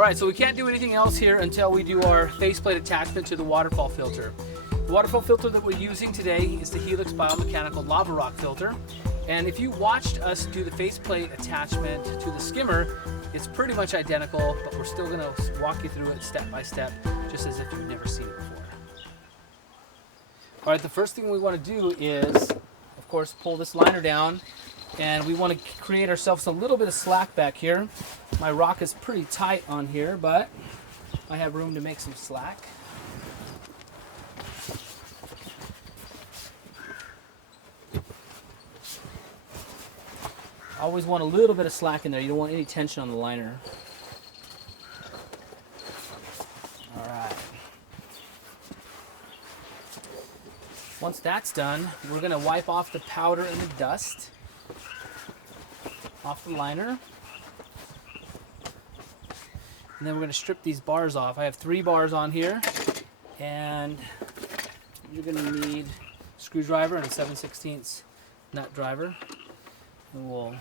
Alright, so we can't do anything else here until we do our faceplate attachment to the waterfall filter. The waterfall filter that we're using today is the Helix biomechanical lava rock filter. And if you watched us do the faceplate attachment to the skimmer, it's pretty much identical, but we're still going to walk you through it step by step, just as if you've never seen it before. Alright, the first thing we want to do is, of course, pull this liner down, and we want to create ourselves a little bit of slack back here. My rock is pretty tight on here, but I have room to make some slack. Always want a little bit of slack in there. You don't want any tension on the liner. All right. Once that's done, we're going to wipe off the powder and the dust off the liner. And then we're going to strip these bars off. I have 3 bars on here, and you're going to need a screwdriver and a 7/16 nut driver. And we'll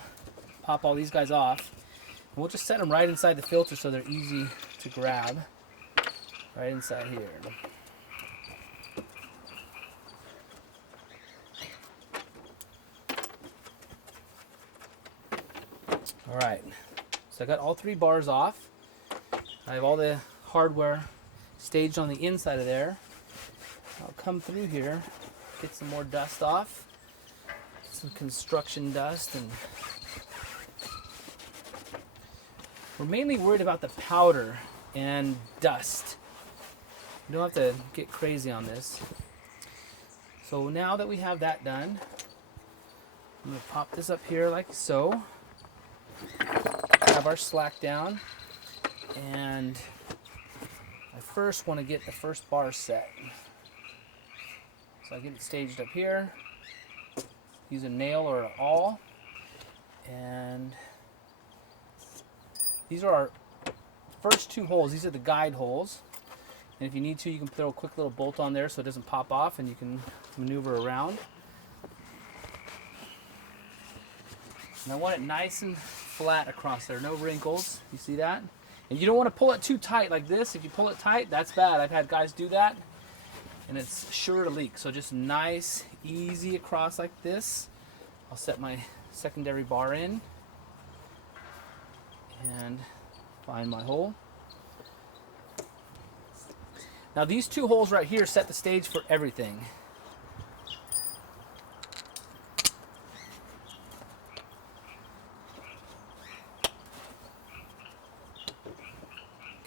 pop all these guys off. And we'll just set them right inside the filter so they're easy to grab. Right inside here. Alright, so I got all 3 bars off. I have all the hardware staged on the inside of there. I'll come through here, get some more dust off. Some construction dust, and we're mainly worried about the powder and dust. You don't have to get crazy on this. So now that we have that done, I'm going to pop this up here like so. Have our slack down, and I first want to get the first bar set. So I get it staged up here. Use a nail or an awl, and these are our first 2 holes. These are the guide holes, and if you need to, you can throw a quick little bolt on there so it doesn't pop off, and you can maneuver around. And I want it nice and flat across there, no wrinkles. You see that? And you don't want to pull it too tight like this. If you pull it tight, that's bad. I've had guys do that, and it's sure to leak. So just nice, easy across like this. I'll set my secondary bar in and find my hole. Now these 2 holes right here set the stage for everything.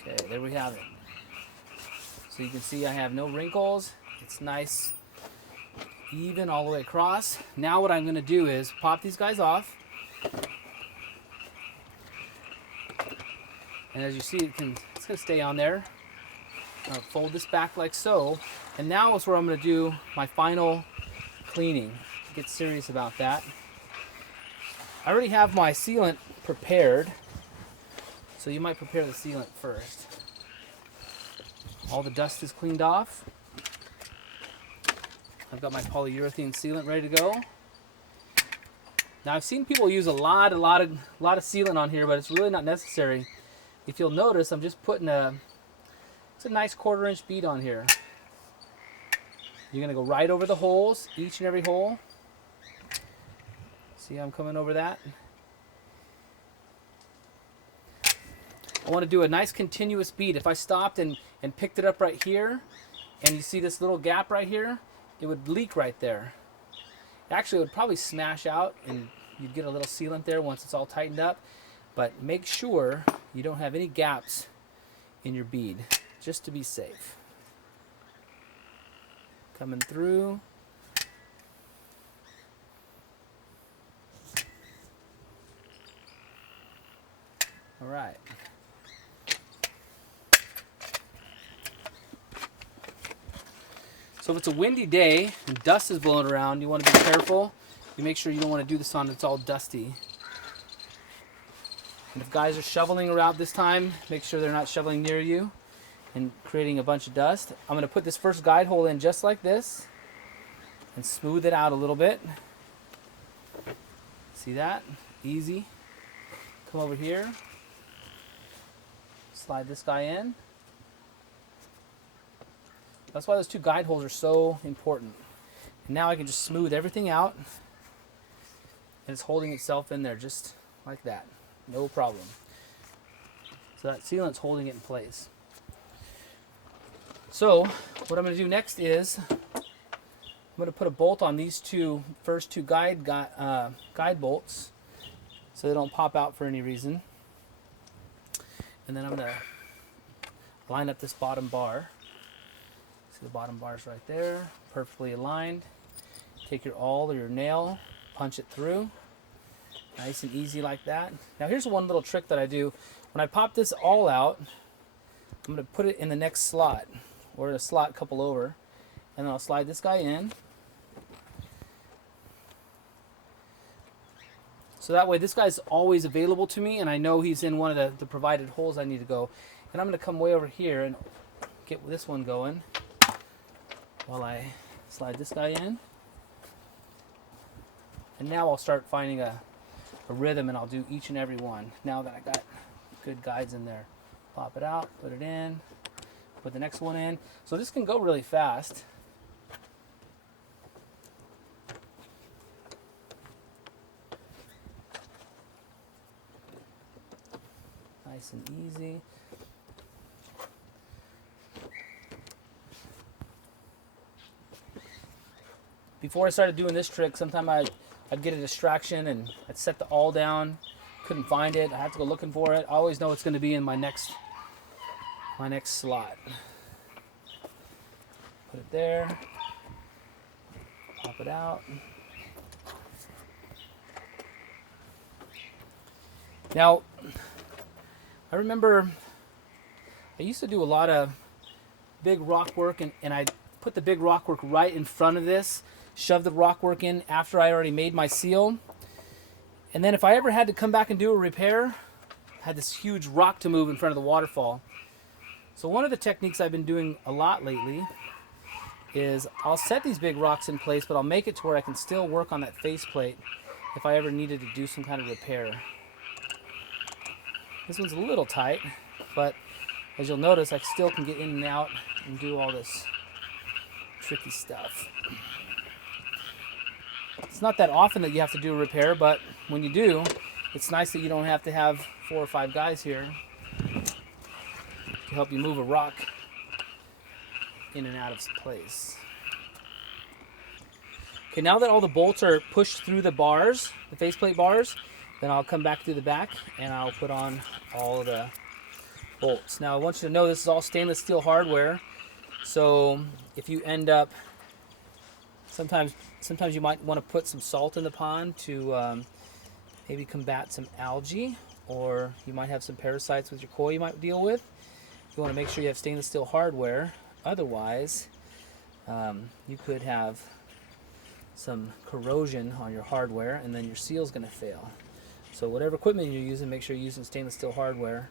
Okay, there we have it. So you can see I have no wrinkles. It's nice, even all the way across. Now what I'm going to do is pop these guys off. And as you see, it's going to stay on there. I'll fold this back like so. And now is where I'm going to do my final cleaning. Get serious about that. I already have my sealant prepared. So you might prepare the sealant first. All the dust is cleaned off. I've got my polyurethane sealant ready to go. Now I've seen people use a lot of sealant on here, but it's really not necessary. If you'll notice, I'm just putting it's a nice 1/4 inch bead on here. You're gonna go right over the holes, each and every hole. See how I'm coming over that? I want to do a nice continuous bead. If I stopped and picked it up right here, and you see this little gap right here, it would leak right there. Actually, it would probably smash out, and you'd get a little sealant there once it's all tightened up. But make sure you don't have any gaps in your bead, just to be safe. Coming through. All right. So if it's a windy day and dust is blowing around, you want to be careful. You make sure you don't want to do this on it's all dusty. And if guys are shoveling around this time, make sure they're not shoveling near you and creating a bunch of dust. I'm going to put this first guide hole in just like this and smooth it out a little bit. See that? Easy. Come over here. slide this guy in. That's why those two guide holes are so important. And now I can just smooth everything out, and it's holding itself in there just like that. No problem. So that sealant's holding it in place. So what I'm going to do next is I'm going to put a bolt on these first two guide bolts so they don't pop out for any reason. And then I'm going to line up this bottom bar. See the bottom bar's right there, perfectly aligned. Take your awl or your nail, punch it through. Nice and easy like that. Now here's one little trick that I do. When I pop this awl out, I'm going to put it in the next slot, or a slot a couple over, and then I'll slide this guy in. So that way this guy's always available to me, and I know he's in one of the provided holes I need to go. And I'm going to come way over here and get this one going while I slide this guy in. And now I'll start finding a rhythm, and I'll do each and every one. Now that I got good guides in there. Pop it out, put it in, put the next one in. So this can go really fast. Nice and easy. Before I started doing this trick, sometimes I'd get a distraction and I'd set the awl down, couldn't find it, I have to go looking for it. I always know it's going to be in my next slot. Put it there, pop it out. Now, I remember I used to do a lot of big rock work, and I'd put the big rock work right in front of this, shove the rock work in after I already made my seal. And then if I ever had to come back and do a repair, I had this huge rock to move in front of the waterfall. So one of the techniques I've been doing a lot lately is I'll set these big rocks in place, but I'll make it to where I can still work on that faceplate if I ever needed to do some kind of repair. This one's a little tight, but as you'll notice, I still can get in and out and do all this tricky stuff. It's not that often that you have to do a repair, but when you do, it's nice that you don't have to have 4 or 5 guys here to help you move a rock in and out of place. Okay, now that all the bolts are pushed through the bars, the faceplate bars, then I'll come back through the back and I'll put on all of the bolts. Now I want you to know this is all stainless steel hardware, so if you end up, sometimes you might want to put some salt in the pond to maybe combat some algae, or you might have some parasites with your koi you might deal with. You want to make sure you have stainless steel hardware, otherwise you could have some corrosion on your hardware and then your seal is going to fail. So whatever equipment you're using, make sure you're using stainless steel hardware.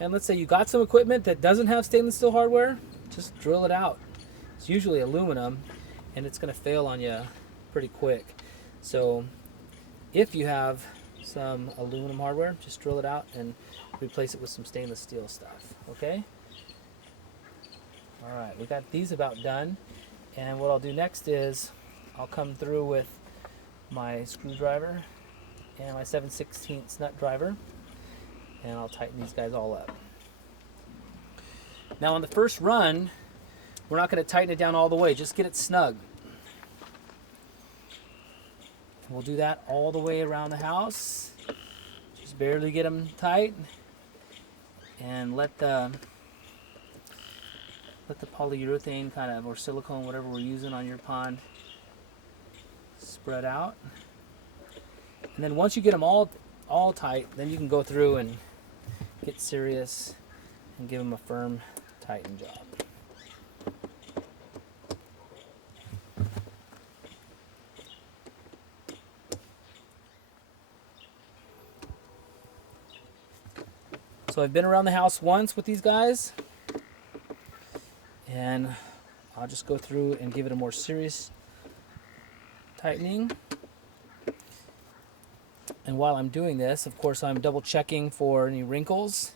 And let's say you got some equipment that doesn't have stainless steel hardware, just drill it out. It's usually aluminum, and it's going to fail on you pretty quick. So if you have some aluminum hardware, just drill it out and replace it with some stainless steel stuff. Okay? Alright, we got these about done. And what I'll do next is I'll come through with my screwdriver and my 7/16 nut driver, and I'll tighten these guys all up. Now on the first run, we're not going to tighten it down all the way, just get it snug. We'll do that all the way around the house. Just barely get them tight, and let the polyurethane kind of, or silicone, whatever we're using on your pond, spread out. And then once you get them all tight, then you can go through and get serious and give them a firm tighten job. So I've been around the house once with these guys, and I'll just go through and give it a more serious tightening. And while I'm doing this, of course, I'm double checking for any wrinkles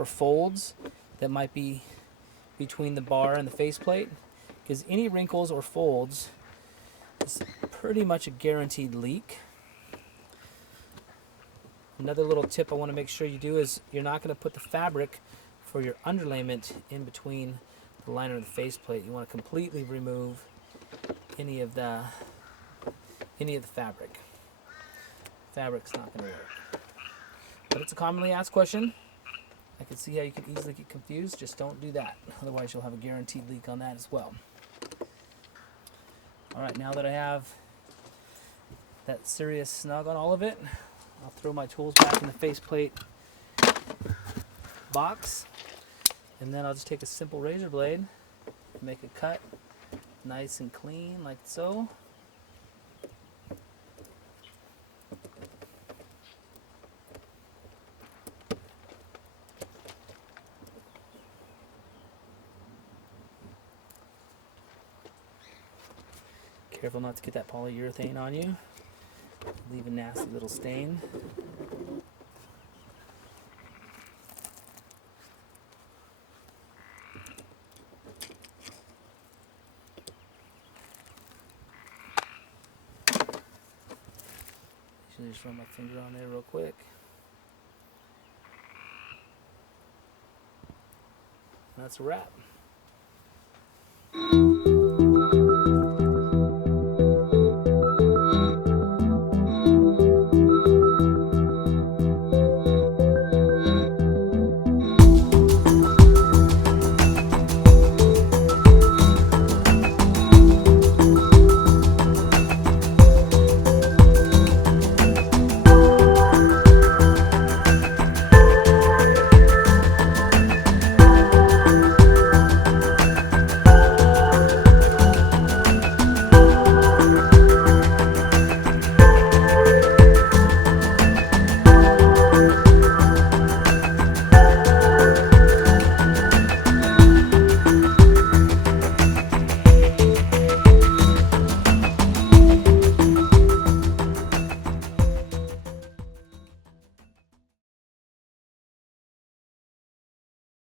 or folds that might be between the bar and the faceplate, because any wrinkles or folds is pretty much a guaranteed leak. Another little tip I want to make sure you do is you're not going to put the fabric for your underlayment in between the liner and the faceplate. You want to completely remove any of the fabric. Fabric's not going to work. But it's a commonly asked question. I can see how you can easily get confused. Just don't do that. Otherwise you'll have a guaranteed leak on that as well. Alright, now that I have that serious snug on all of it, I'll throw my tools back in the faceplate box, and then I'll just take a simple razor blade and make a cut nice and clean like so. Careful not to get that polyurethane on you. Leave a nasty little stain. Just run my finger on there real quick. That's a wrap.